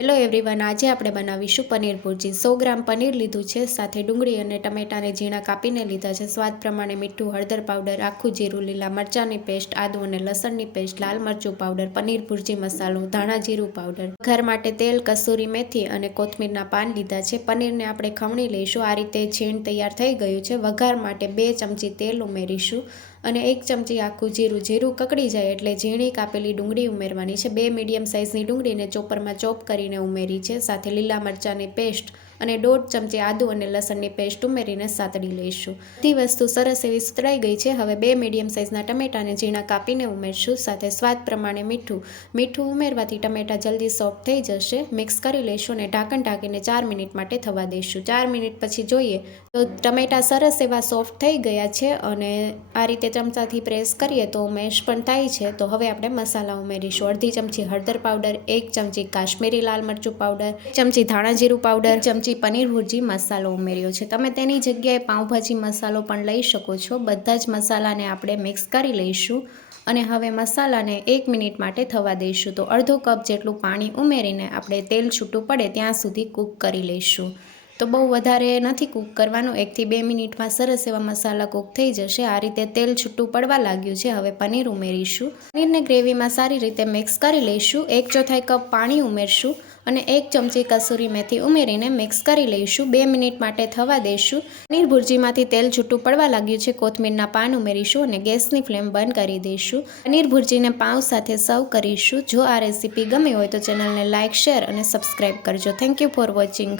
Hello everyone, આજે આપણે બનાવીશું પનીર ભુરજી। 100 ગ્રામ પનીર લીધું છે, સાથે ડુંગળી અને ટમેટાને ઝીણા કાપીને લીધા છે। સ્વાદ પ્રમાણે મીઠું, હળદર પાવડર, આખું જીરું, લીલા મરચાંની પેસ્ટ, આદુ અને લસણની પેસ્ટ, લાલ મરચું પાવડર, પનીર ભુરજી મસાલો, ધાણા જીરું પાવડર, વઘાર માટે તેલ, કસૂરી મેથી અને કોથમીરના પાન લીધા છે। પનીરને આપણે ખમણી લઈશું। આ રીતે છીણ તૈયાર થઈ ગયું છે। વઘાર માટે 2 ચમચી તેલ ઉમેરીશું અને 1 ચમચી આખું જીરું। જીરું કકડી જાય એટલે ઝીણી કાપેલી ડુંગળી ઉમેરવાની છે। 2 મીડિયમ સાઇઝની ડુંગળીને ચોપરમાં ચોપ કરીને ઉમેરી છે, સાથે લીલા મરચાંની પેસ્ટ અને 1.5 ચમચી આદુ અને લસણની પેસ્ટ ઉમેરીને સાતળી લઈશું। બધી વસ્તુ સરસ એવી સતળાઈ ગઈ છે। હવે 2 મીડિયમ સાઇઝના ટમેટાને ઝીણા કાપીને ઉમેરશું, સાથે સ્વાદ પ્રમાણે મીઠું ઉમેરવાથી ટમેટા જલ્દી સોફ્ટ થઈ જશે। મિક્સ કરી લઈશું અને ઢાંકણ ઢાંકીને 4 મિનિટ માટે થવા દઈશું। 4 મિનિટ પછી જોઈએ તો ટમેટા સરસ એવા સોફ્ટ થઈ ગયા છે અને આ રીતે ચમચાથી પ્રેસ કરીએ તો મેશ પણ થાય છે। તો હવે આપણે મસાલા ઉમેરીશું। અડધી ચમચી હળદર પાવડર, 1 ચમચી કાશ્મીરી લાલ મરચું પાવડર, 1 ચમચી ધાણા જીરું પાવડર, 1 ચમચી પનીર ભુરજી મસાલો ઉમેર્યો છે। તમે તેની જગ્યાએ પાઉંભાજી મસાલો પણ લઈ શકો છો। બધા જ મસાલાને આપણે મિક્સ કરી લઈશું અને હવે મસાલાને 1 મિનિટ માટે થવા દઈશું। તો અડધો કપ જેટલું પાણી ઉમેરીને આપણે તેલ છૂટું પડે ત્યાં સુધી કૂક કરી લઈશું। તો બહુ વધારે નથી કૂક કરવાનું, 1 થી 2 મિનિટમાં સરસ એવા મસાલા કૂક થઈ જશે। આ રીતે તેલ છૂટું પડવા લાગ્યું છે। હવે પનીર ઉમેરીશું। પનીરને ગ્રેવીમાં સારી રીતે મિક્સ કરી લઈશું। 1/4 કપ પાણી ઉમેરશું અને 1 ચમચી કસૂરી મેથી ઉમેરીને મિક્સ કરી લઈશું। 2 મિનિટ માટે થવા દઈશું। પનીર ભુરજીમાંથી તેલ છૂટું પડવા લાગ્યું છે। કોથમીરના પાન ઉમેરીશું અને ગેસની ફ્લેમ બંધ કરી દઈશું। પનીર ભુરજીને પાઉં સાથે સર્વ કરીશું। જો આ રેસીપી ગમી હોય તો ચેનલને લાઇક, શેર અને સબસ્ક્રાઈબ કરજો। Thank you for watching.